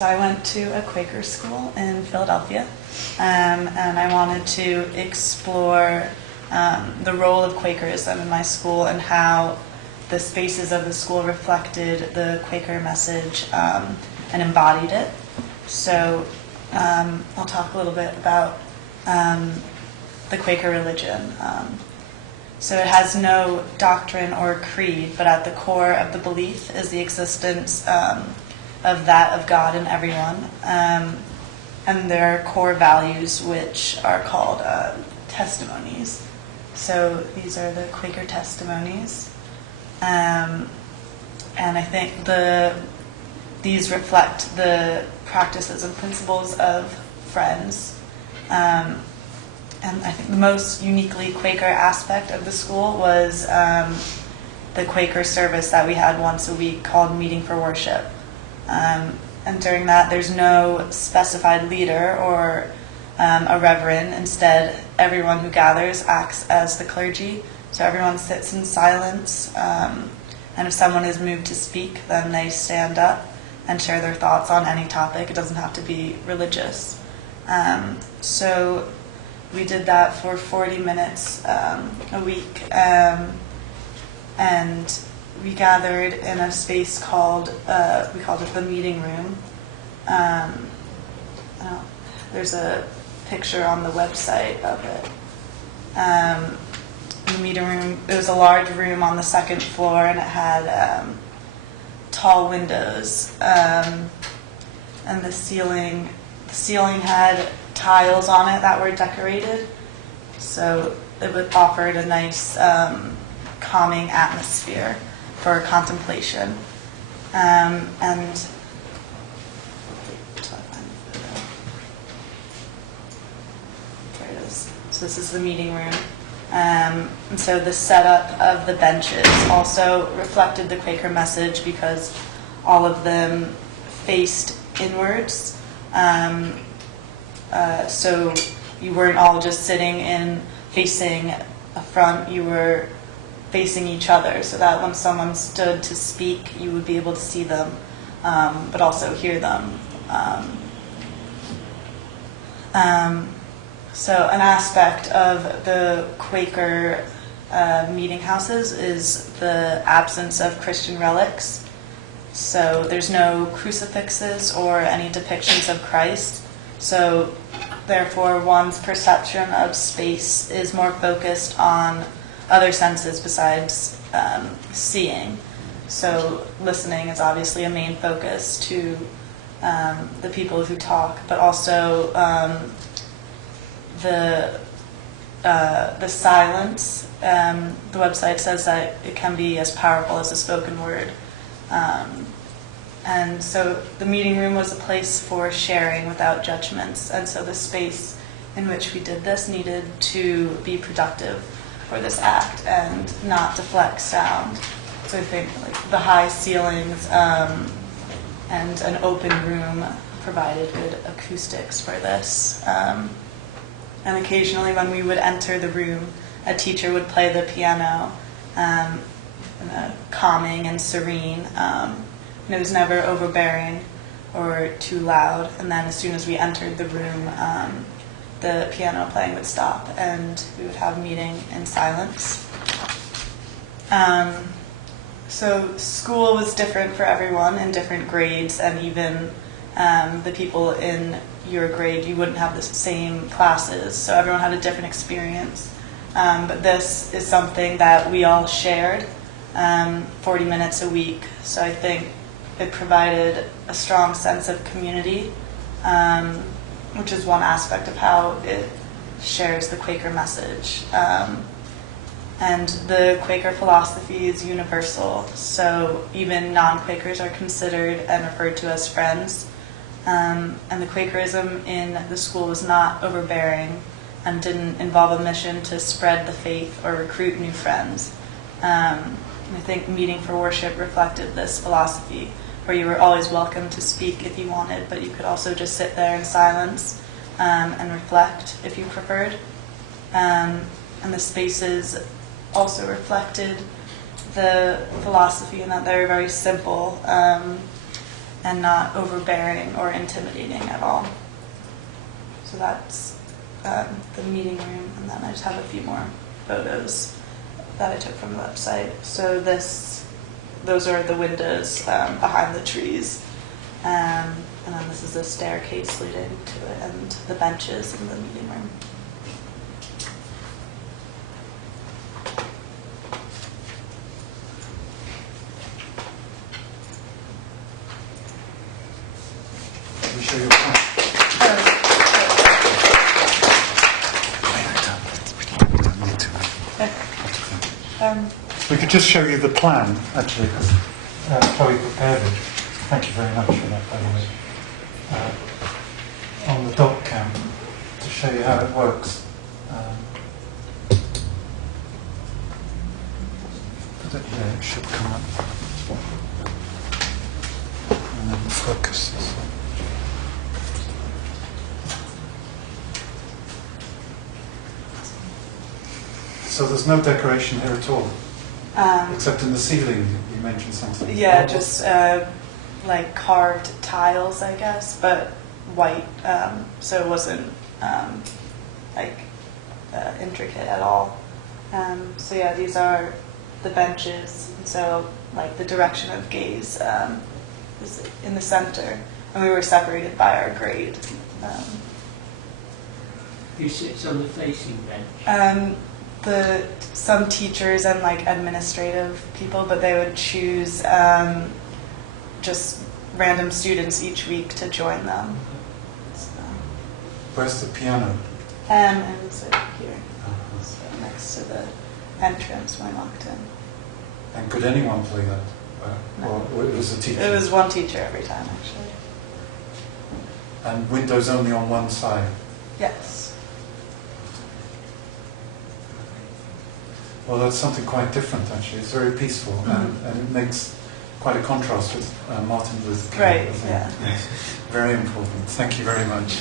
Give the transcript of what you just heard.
I went to a Quaker school in Philadelphia, and I wanted to explore the role of Quakerism in my school and how the spaces of the school reflected the Quaker message and embodied it. So I'll talk a little bit about the Quaker religion. So it has no doctrine or creed, but at the core of the belief is the existence of that of God in everyone. And there are core values which are called testimonies. So these are the Quaker testimonies. And I think these reflect the practices and principles of Friends. And I think the most uniquely Quaker aspect of the school was the Quaker service that we had once a week called Meeting for Worship. And during that, there's no specified leader or a reverend. Instead, everyone who gathers acts as the clergy. So everyone sits in silence. And if someone is moved to speak, then they stand up and share their thoughts on any topic. It doesn't have to be religious. So we did that for 40 minutes a week. And we gathered in a space called, we called it the meeting room. There's a picture on the website of it. The meeting room, it was a large room on the second floor, and it had tall windows. And the ceiling had tiles on it that were decorated. So it offered a nice calming atmosphere for contemplation. And there it is. So this is the meeting room. And so the setup of the benches also reflected the Quaker message because all of them faced inwards. So you weren't all just sitting in facing a front, you were facing each other, so that when someone stood to speak, you would be able to see them, but also hear them. So an aspect of the Quaker meeting houses is the absence of Christian relics. So there's no crucifixes or any depictions of Christ. So therefore, one's perception of space is more focused on other senses besides seeing. So listening is obviously a main focus to the people who talk, but also the silence. The website says that it can be as powerful as a spoken word. And so the meeting room was a place for sharing without judgments, and so the space in which we did this needed to be productive for this act and not deflect sound. So I think like the high ceilings and an open room provided good acoustics for this. And occasionally when we would enter the room, a teacher would play the piano, calming and serene. And it was never overbearing or too loud. And then as soon as we entered the room, the piano playing would stop and we would have a meeting in silence. So school was different for everyone in different grades, and even the people in your grade, you wouldn't have the same classes, so everyone had a different experience. But this is something that we all shared 40 minutes a week, so I think it provided a strong sense of community, which is one aspect of how it shares the Quaker message. And the Quaker philosophy is universal, so even non-Quakers are considered and referred to as friends. And the Quakerism in the school was not overbearing and didn't involve a mission to spread the faith or recruit new friends. I think Meeting for Worship reflected this philosophy, where you were always welcome to speak if you wanted, but you could also just sit there in silence and reflect if you preferred. And the spaces also reflected the philosophy in that they're very simple. and not overbearing or intimidating at all. So that's the meeting room, and then I just have a few more photos that I took from the website. So those are the windows behind the trees, and then this is a staircase leading to it, and the benches in the meeting room. Can we show your plan? We could just show you the plan, actually, because Chloe prepared it. Thank you very much for that, by the way. On the dot cam, to show you how it works. Put it here, it should come up. And then focus this one. So there's no decoration here at all? Except in the ceiling, you mentioned something. Yeah, just like carved tiles, I guess, but white, so it wasn't intricate at all. So yeah, these are the benches. So like the direction of gaze is in the center, and we were separated by our grade. Who sits on the facing bench? Some teachers and like administrative people, but they would choose just random students each week to join them. So, Where's the piano? it was over here, so next to the entrance when I walked in. And could anyone play that? No. Or it was a teacher? It was one teacher every time, actually. And windows only on one side? Yes. Well, that's something quite different, actually. It's very peaceful, and it makes quite a contrast with Martin Luther King. Right, yeah. Yes. Very important. Thank you very much.